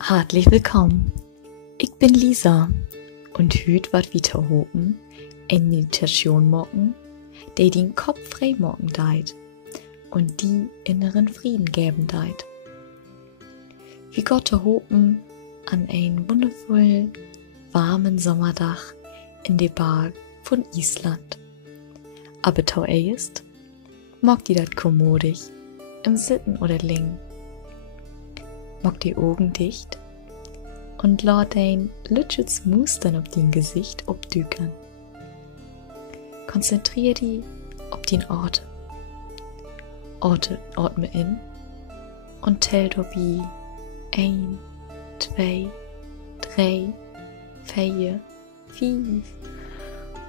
Hartlich willkommen. Ich bin Lisa und hüt wat wieder hopen en Meditation mocken, die den Kopf frei mocken deit und die inneren Frieden geben deit. Wie Gott hopen an ein wundervoll warmen Sommerdach in de Berg von Island. Aber tau ist, mock die dat kommodig im Sitten oder Ling. Mock die Augen dicht und lass dein lütsches Mustern auf dein Gesicht obdücken. Konzentrier dich auf den Ort. Atme in und tell dabei 1, 2, 3, 4, 5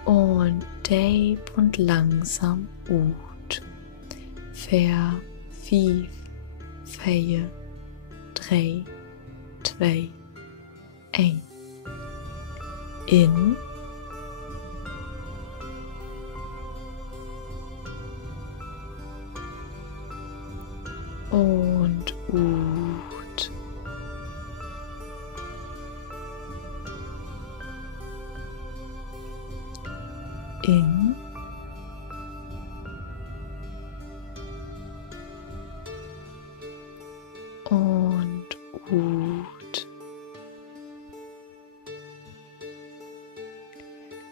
und deep und langsam ut. 4, 5, 4, 3, 2, 1. In und ut. In und ut.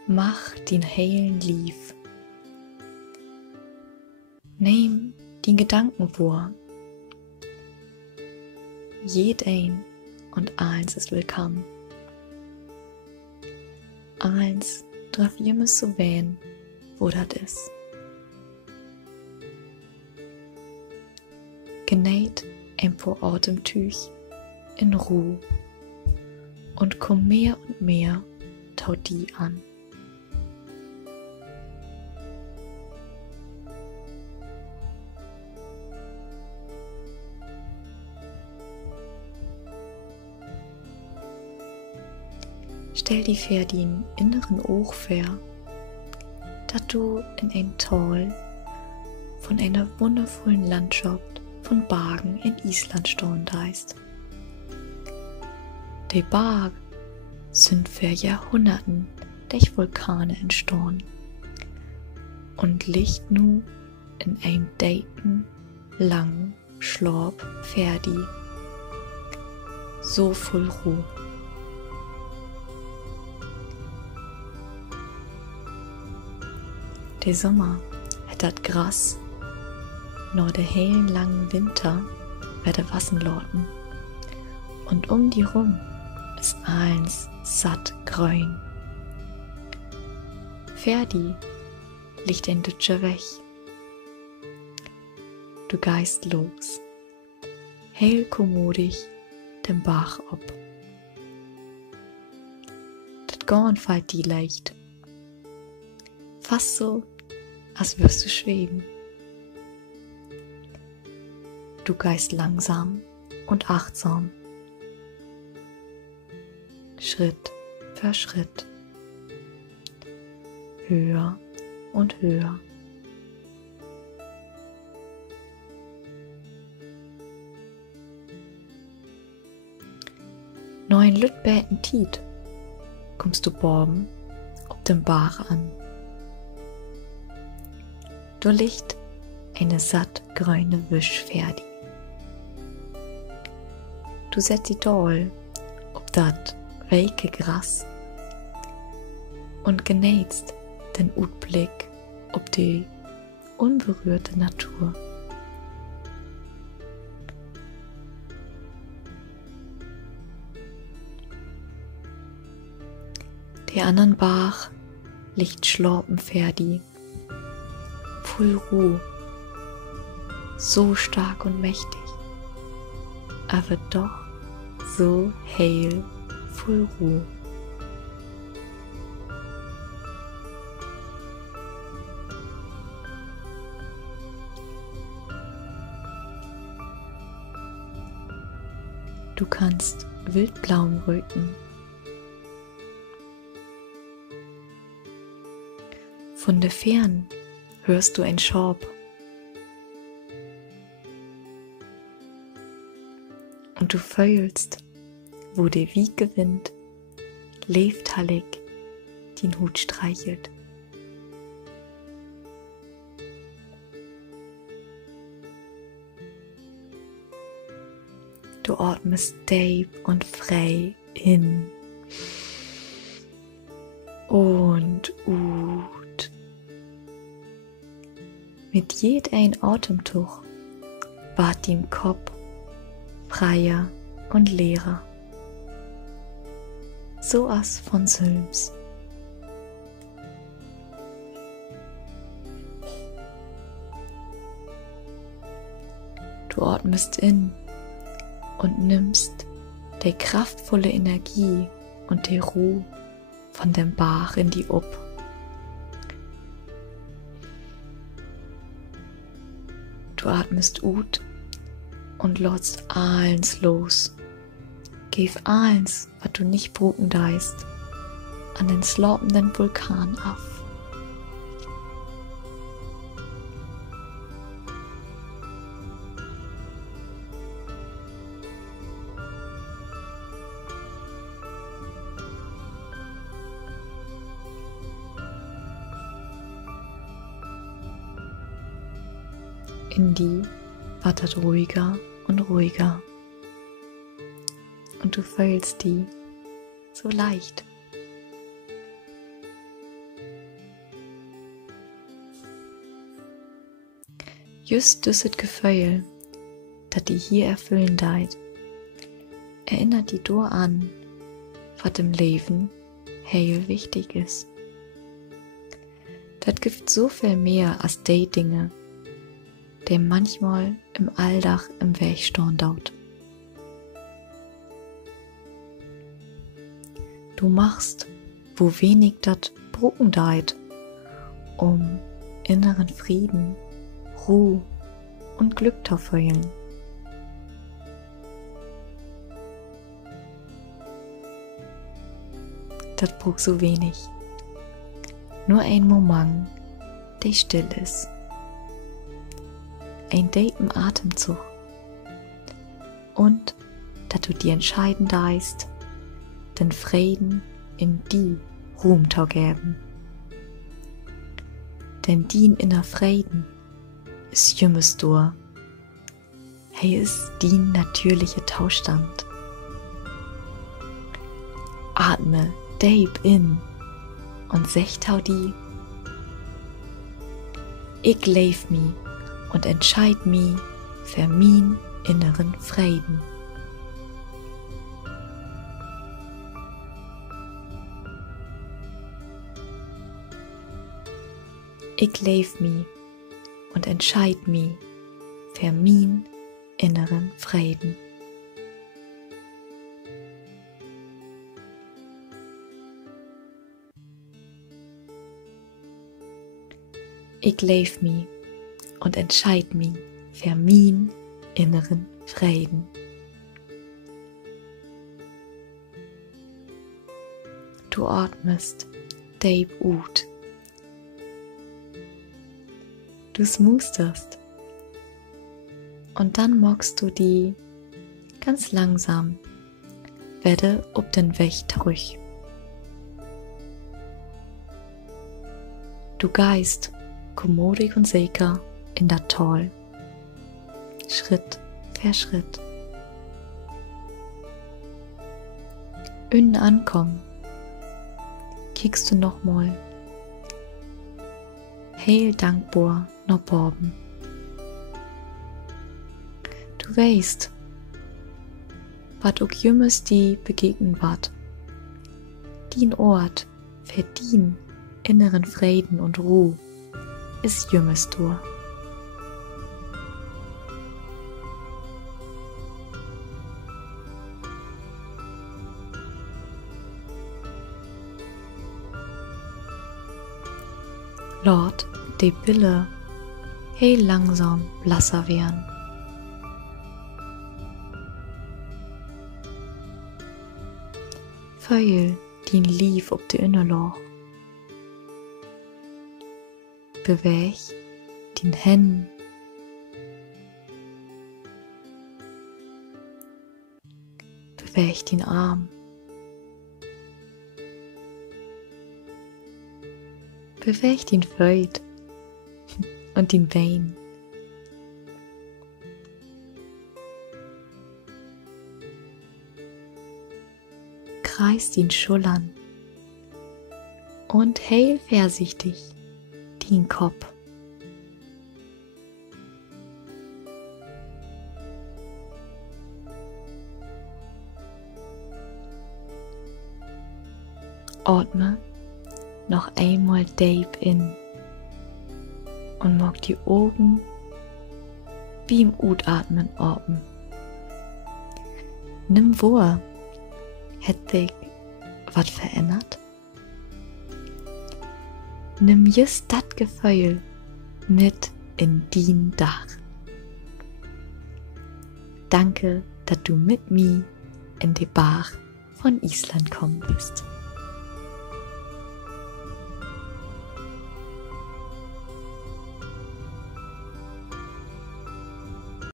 Mach den heilen Lief. Nehm den Gedanken vor. Jeden und eins ist willkommen. Eins darf jemals so wählen, wo das ist. Genäht ein paar Atemtüch in Ruhe und komm mehr und mehr tau die an. Stell die vor den inneren Auge vor, dass du in ein Tal von einer wundervollen Landschaft von Bergen in Island stehen deist. Die Berge sind vor Jahrhunderten durch Vulkane entstanden und liegt nu in einem deiten, langen Schlaf fertig. So voll Ruhe. Der Sommer hat das Gras nur der hellen langen Winter werde wassen lauten und die rum ist eins satt grün. Ferdi liegt ein Dütscher weg. Du geist los, hell kommodig den Bach ob. Das Gorn fällt die leicht, fast so, als wirst du schweben. Du geist langsam und achtsam, Schritt für Schritt, höher und höher. Neun Lütbäten Tiet kommst du borben ob dem Bach an. Du liegt eine satt grüne Wisch fertig. Du setzt die Doll ob dat welke Gras und genießt den Utblick ob die unberührte Natur. Der anderen Bach liegt schlorpen fertig. Voll Ruhe, so stark und mächtig, aber doch so heil, voll Ruhe. Du kannst Wildblauen röten. Von der Fern hörst du ein Schorb und du fühlst wo der wiege Wind leeftallig den Hut streichelt. Du atmest tief und frei in und ut. Mit jedem Atemzug wird dein Kopf freier und leerer, so als von selbst. Du atmest in und nimmst die kraftvolle Energie und die Ruhe von dem Bach in die Up. Du atmest ut und lässt alles los. Gib alles, was du nicht bruken deist, an den slopenden Vulkan auf. In die wird es ruhiger und ruhiger. Und du fühlst die so leicht. Just dieses Gefühl, das die hier erfüllen deit, erinnert die nur an, was im Leben heel wichtig ist. Das gibt so viel mehr als die Dinge, die manchmal im Alltag im Weg stehen dauert. Du machst, wo wenig dat brucken deit, um inneren Frieden, Ruhe und Glück zu fühlen. Dat bruck so wenig. Nur ein Moment, der still ist. Ein deepen Atemzug. Und, dass du dir entscheiden deist, den Frieden in die Ruhm zu geben. Denn dien inner Frieden ist jümmes dur. Hey ist dien natürliche Tauschstand. Atme deep in und sechtau die. Ich leef mi und entscheid mi für min inneren Frieden. Ich leef mi und entscheid mi für min inneren Frieden. Ich leef mi und entscheid mi für min inneren Frieden. Du atmest deep ut. Du smusterst und dann magst du die ganz langsam werde ob den Weg zurück. Du geist kommodig und sicher in das Tal, Schritt für Schritt. Innen ankommen, kickst du nochmal, heel dankbar nach Borben. Du weißt, wat auch jümmes die begegnen wat, dien Ort für dien inneren Frieden und Ruhe ist jümmes Tor. Lord, die Pille heel langsam blasser werden. Fühl din Lief ob de Innerloch. Beweg din Händen. Beweg den Arm. Beweg den Fuß und den Bein. Kreis den Schultern und heil vorsichtig den Kopf. Atme noch einmal tief in und mag die Augen wie im Ausatmen offen. Nimm wahr, hat sich was verändert? Nimm just das Gefühl mit in dein Dach. Danke, dass du mit mir in die Bar von Island kommen bist.